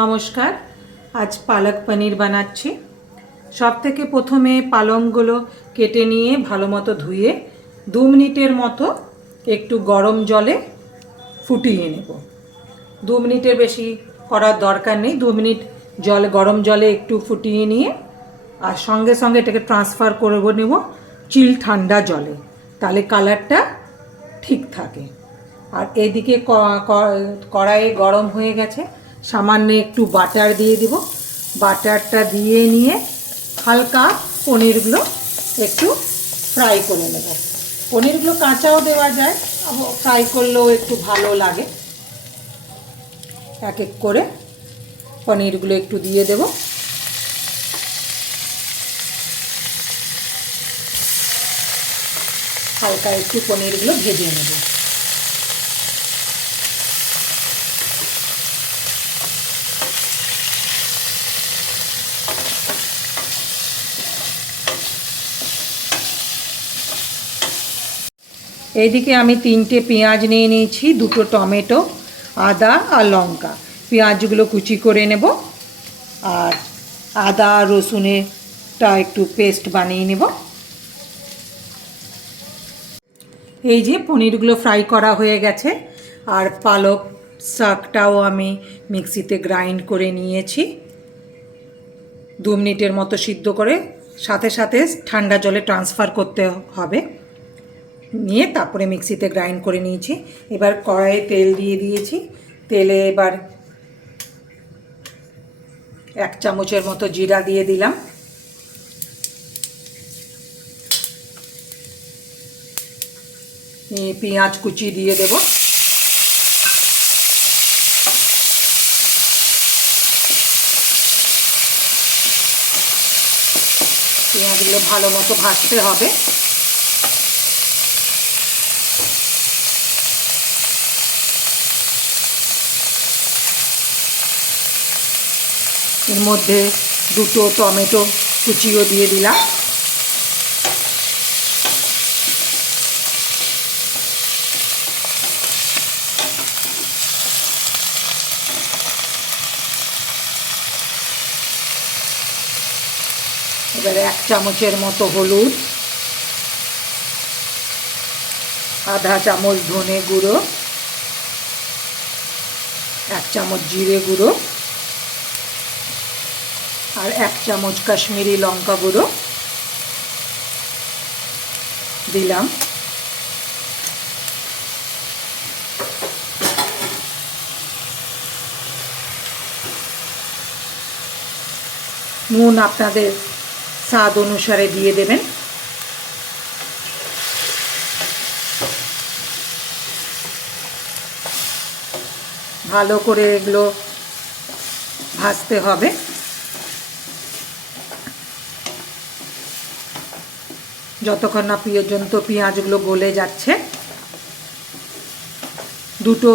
নমস্কার। আজ পালক পনির বানাচ্ছি। সব থেকে প্রথমে পালংগুলো কেটে নিয়ে ভালো মতো ধুয়ে 2 মিনিটের মতো একটু গরম জলে ফুটিয়ে নেব। 2 মিনিটের বেশি করার দরকার নেই। 2 মিনিট গরম জলে একটু ফুটিয়ে নিয়ে আর সঙ্গে সঙ্গে এটাকে ট্রান্সফার করে নেব চিল ঠান্ডা জলে, তাহলে কালারটা ঠিক থাকে। আর এদিকে কড়াইয়ে গরম হয়ে গেছে, সামান্য একটু বাটার দিয়ে দিব। বাটারটা দিয়ে নিয়ে হালকা পনিরগুলো একটু ফ্রাই করে নেব। পনিরগুলো কাঁচাও দেওয়া যায়, ফ্রাই করলেও একটু ভালো লাগে। এক এক করে পনিরগুলো একটু দিয়ে দেব। হালকা একটু পনিরগুলো ভেজে নেব। এইদিকে আমি 3টে পেঁয়াজ নিয়ে নিয়েছি, 2টো টমেটো, আদা আর লঙ্কা। পেঁয়াজগুলো কুচি করে নেব আর আদা রসুনেরটা একটু পেস্ট বানিয়ে নেব। এই যে পনিরগুলো ফ্রাই করা হয়ে গেছে আর পালক শাকটাও আমি মিক্সিতে গ্রাইন্ড করে নিয়েছি। 2 মিনিটের মতো সিদ্ধ করে সাথে সাথে ঠান্ডা জলে ট্রান্সফার করতে হবে। নিয়ে তারপরে মিক্সিতে গ্রাইন্ড করে নিয়েছি। এবার কড়াইয়ে তেল দিয়ে দিয়েছি। তেলে এবার 1 চামচের মতো জিরা দিয়ে দিলাম। পেঁয়াজ কুচি দিয়ে দেব। পেঁয়াজগুলো ভালো মতো ভাজতে হবে। এর মধ্যে 2টো টমেটো কুচিও দিয়ে দিলাম। এবারে 1 চামচের মতো হলুদ, আধা চামচ ধনে গুঁড়ো, 1 চামচ জিরে গুঁড়ো আর 1 চামচ কাশ্মীরি লঙ্কা গুঁড়ো দিলাম। নুন আপনাদের স্বাদ অনুসারে দিয়ে দেবেন। ভালো করে এগুলো ভাজতে হবে। যতক্ষণ না পর্যন্ত পেঁয়াজগুলো গলে যাচ্ছে। 2টো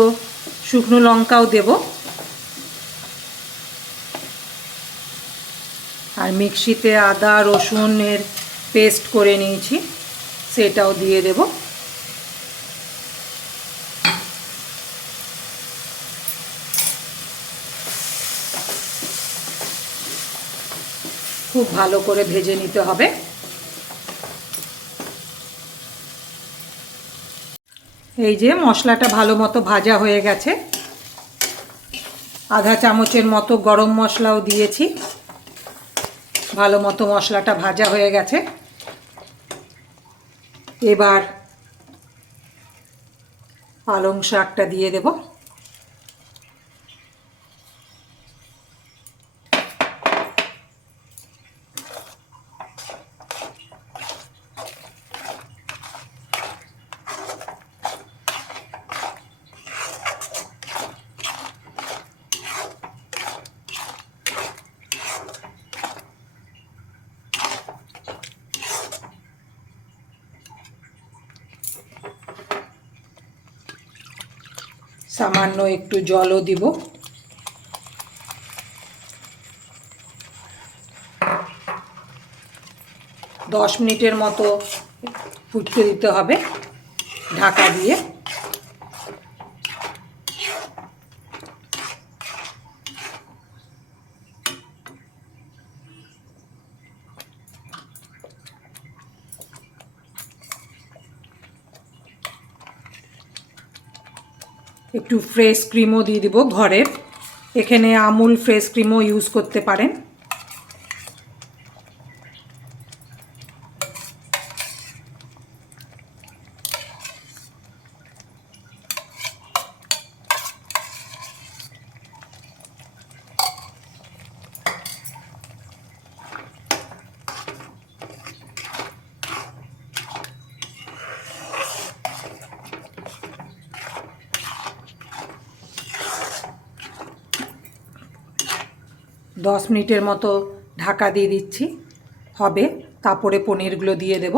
শুকনো লঙ্কাও দেব আর মিক্সিতে আদা রসুনের পেস্ট করে নিয়েছি, সেটাও দিয়ে দেব। খুব ভালো করে ভেজে নিতে হবে। এই যে মশলাটা ভালো মতো ভাজা হয়ে গেছে। আধা চামচের মতো গরম মশলাও দিয়েছি। ভালো মতো মশলাটা ভাজা হয়ে গেছে। এবার পালং শাকটা দিয়ে দেব। সামান্য একটু জলও দিব। দশ মিনিটের মতো ফুটতে দিতে হবে ঢাকা দিয়ে। একটু ফ্রেশ ক্রিমও দিয়ে দিব ঘরের। এখানে আমুল ফ্রেশ ক্রিমও ইউজ করতে পারেন। দশ মিনিটের মতো ঢাকা দিয়ে দিচ্ছি, হবে। তারপরে পনিরগুলো দিয়ে দেব।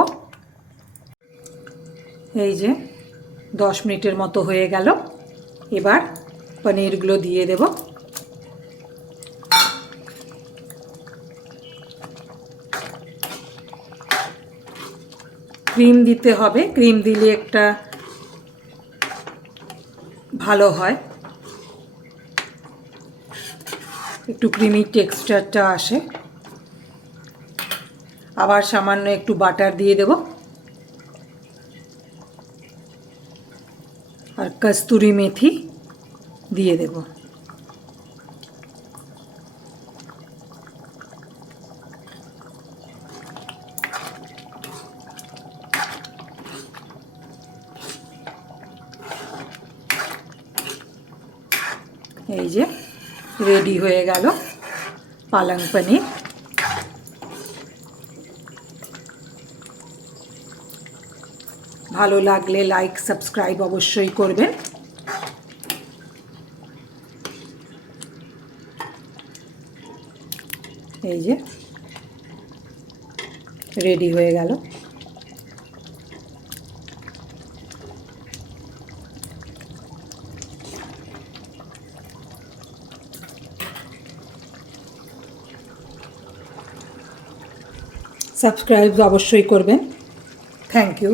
এই যে 10 মিনিটের মতো হয়ে গেল। এবার পনিরগুলো দিয়ে দেব। ক্রিম দিতে হবে, ক্রিম দিলে একটা ভালো হয়, একটু ক্রিমি টেক্সচারটা আসে। আবার সামান্য একটু বাটার দিয়ে দেব আর কস্তুরি মেথি দিয়ে দেব। এই যে রেডি হয়ে গেল পালং পনির। ভালো লাগলে লাইক সাবস্ক্রাইব অবশ্যই করবেন। এই যে রেডি হয়ে গেল। সাবস্ক্রাইব অবশ্যই করবেন। Thank you.